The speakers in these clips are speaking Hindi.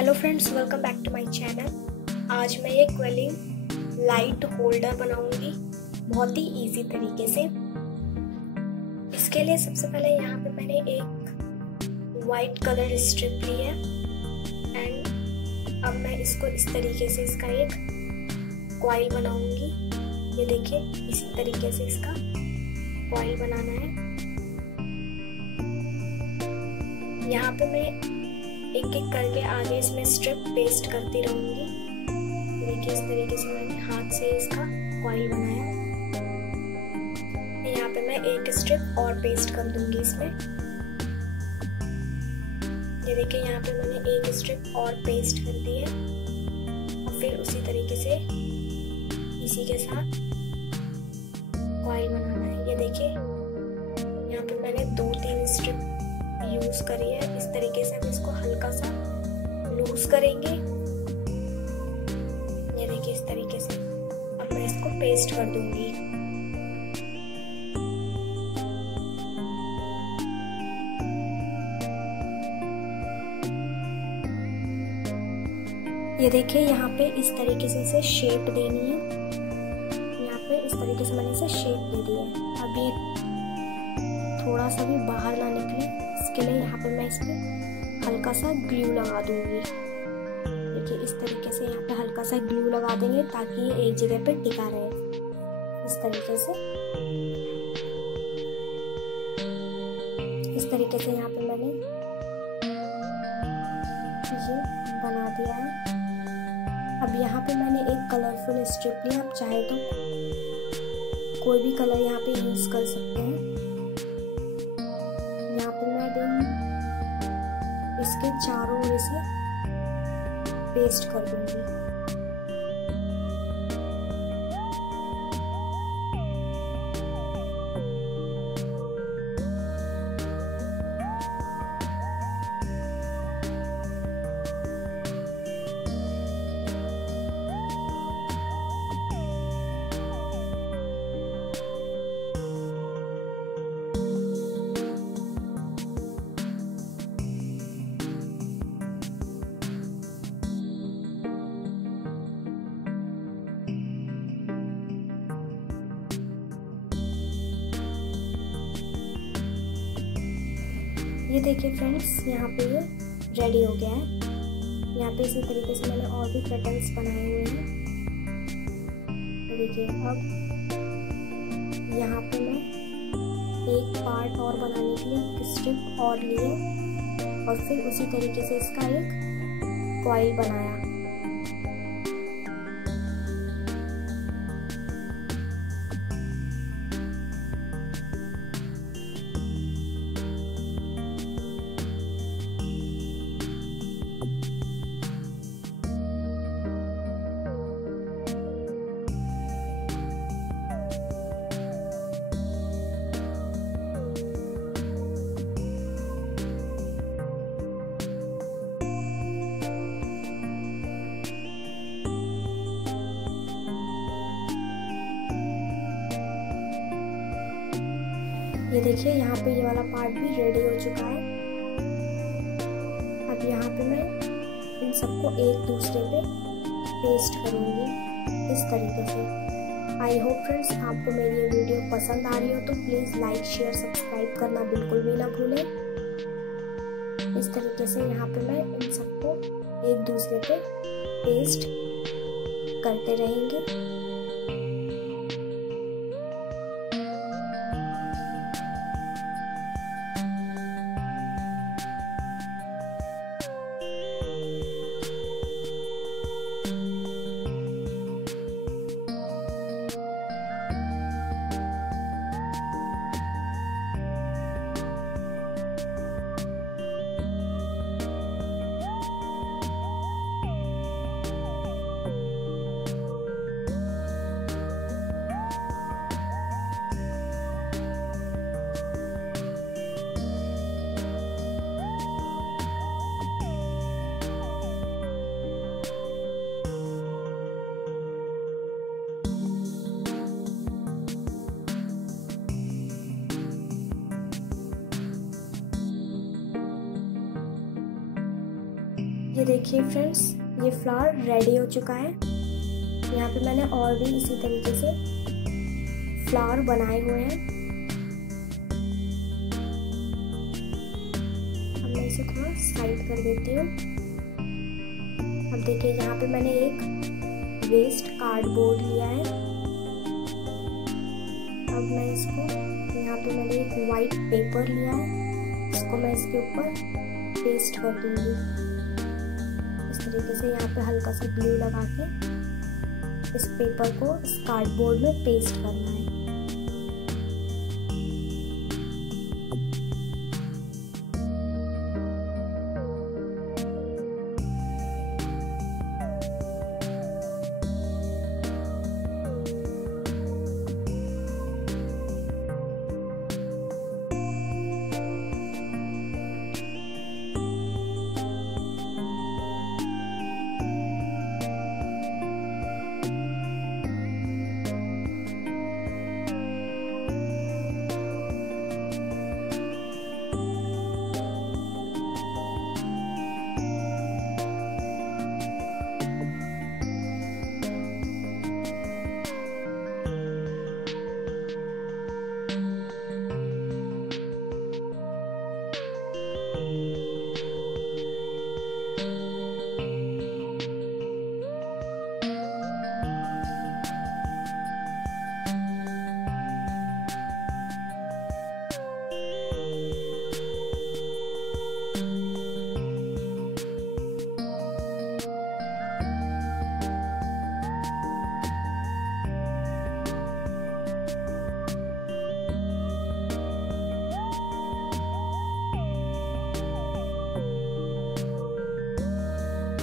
Hello friends, welcome back to my channel. आज मैं ये क्विलिंग लाइट होल्डर बनाऊंगी बहुत ही इजी तरीके से। इसके लिए सबसे पहले यहाँ पे मैंने एक वाइट कलर स्ट्रिप ली है एंड अब मैं इसको इस तरीके से इसका एक कॉइल बनाऊंगी। ये देखिए, इसी तरीके से इसका कॉइल बनाना है। यहाँ पे मैं एक एक करके आगे इसमें स्ट्रिप पेस्ट करती रहूंगी। देखिए, इस तरीके से मैंने हाथ से इसका कॉइल बनाया। यहाँ पे मैं एक स्ट्रिप और पेस्ट कर दूंगी इसमें। ये देखिए, यहाँ पे मैंने एक स्ट्रिप और पेस्ट कर दी है और फिर उसी तरीके से इसी के साथ कॉइल बनाना है। ये देखिए, यहाँ पे मैंने 2-3 स्ट्रिप यूज करी है। इस तरीके से हम इसको हल्का सा लूज करेंगे। ये देखिए, इस तरीके से अब मैं इसको पेस्ट कर दूंगी। ये देखिए, यहाँ पे इस तरीके से इसे शेप देनी है। यहाँ पे इस तरीके से मैंने इसे शेप दे दी है। अभी थोड़ा सा भी बाहर ना निकले, इसके लिए यहाँ पे मैं इस पे हल्का सा ग्लू लगा दूंगी। देखिए, इस तरीके से यहाँ पे हल्का सा ग्लू लगा देंगे ताकि ये एक जगह पे टिका रहे। इस तरीके से यहाँ पे मैंने ये बना दिया है। अब यहाँ पे मैंने एक कलरफुल स्ट्रिप लिया। आप चाहे तो कोई भी कलर यहाँ पे यूज कर सकते हैं। यहाँ पे मैं इसके चारों ओर से पेस्ट कर दूंगी। ये देखिए फ्रेंड्स, यहाँ पे ये रेडी हो गया है। यहाँ पे इसी तरीके से मैंने और भी पेटल्स बनाए हुए हैं। देखिए, अब यहाँ पे मैं एक पार्ट और बनाने के लिए एक स्ट्रिप और लिए और फिर उसी तरीके से इसका एक कॉइल बनाया। ये देखिए, यहाँ पे ये वाला पार्ट भी रेडी हो चुका है। अब यहाँ पे मैं इन सबको एक दूसरे पे पेस्ट करूँगी इस तरीके से। आई होप फ्रेंड्स आपको मेरी ये वीडियो पसंद आ रही हो तो प्लीज़ लाइक, शेयर, सब्सक्राइब करना बिल्कुल भी ना भूलें। इस तरीके से यहाँ पे मैं इन सबको एक दूसरे पे पेस्ट करते रहेंगे। ये देखिए फ्रेंड्स, ये फ्लावर रेडी हो चुका है। यहाँ पे मैंने और भी इसी तरीके से फ्लावर बनाए हुए हैं। अब मैं इसे थोड़ा साइड कर देती हूँ। अब देखिए यहाँ पे मैंने एक वेस्ट कार्डबोर्ड लिया है। अब मैं इसको, यहाँ पे मैंने एक वाइट पेपर लिया है, इसको मैं इसके ऊपर पेस्ट कर दूंगी। इस तरीके से यहाँ पे हल्का सा ग्लू लगा के इस पेपर को इस कार्डबोर्ड में पेस्ट करना है।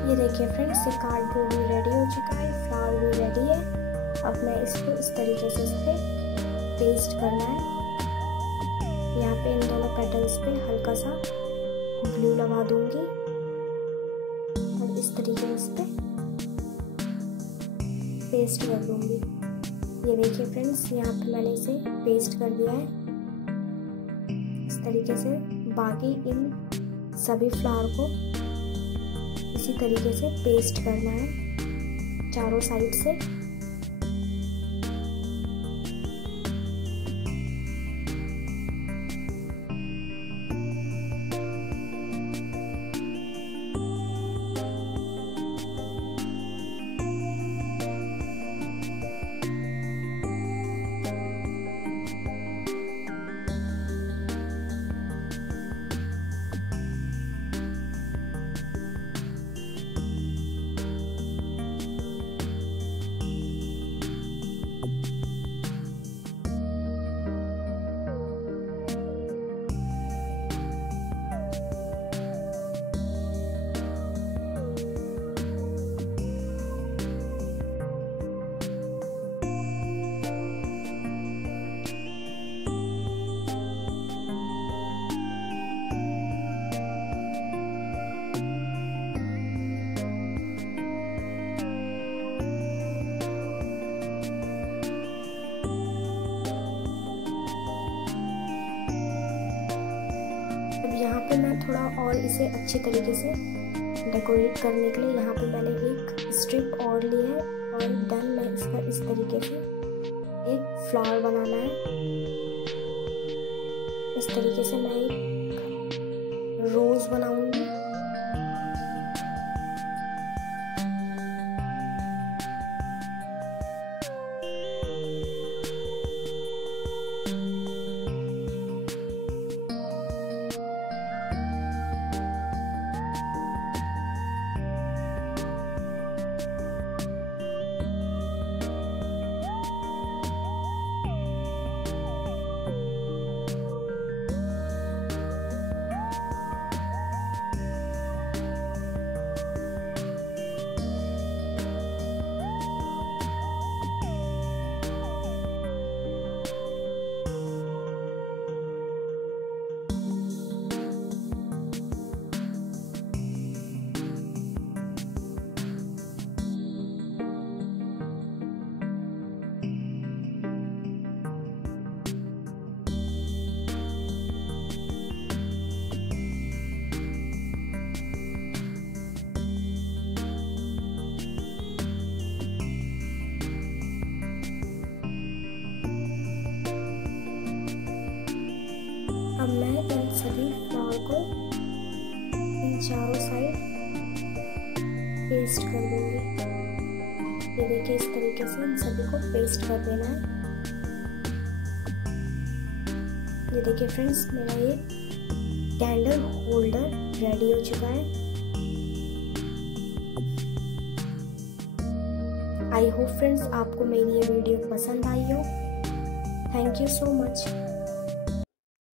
ये देखिए फ्रेंड्स, ये कार्डबोर्ड भी रेडी हो चुका है, फ्लावर भी रेडी है। अब मैं इसको इस तरीके से इस पर पेस्ट करना है। यहाँ पे इन दोनों पेटल्स पे हल्का सा ग्लू लगा दूंगी और इस तरीके से इस पर पेस्ट कर दूंगी। ये देखिए फ्रेंड्स, यहाँ पे मैंने इसे पेस्ट कर दिया है। इस तरीके से बाकी इन सभी फ्लावर को इसी तरीके से पेस्ट करना है चारों साइड से। यहाँ पे मैं थोड़ा और इसे अच्छे तरीके से डेकोरेट करने के लिए यहाँ पे मैंने एक स्ट्रिप और ली है और देन मैं इसका इस तरीके से एक फ्लावर बनाना है। इस तरीके से मैं एक रोज बनाऊंगी। अब मैं इन सभी फ्लावर को इन चारों साइड पेस्ट कर दूंगी। ये देखिए, इस तरीके से इन सभी को पेस्ट कर देना है। ये देखिए फ्रेंड्स, मेरा ये कैंडल होल्डर रेडी हो चुका है। आई होप फ्रेंड्स आपको मेरी ये वीडियो पसंद आई हो। Thank you so much.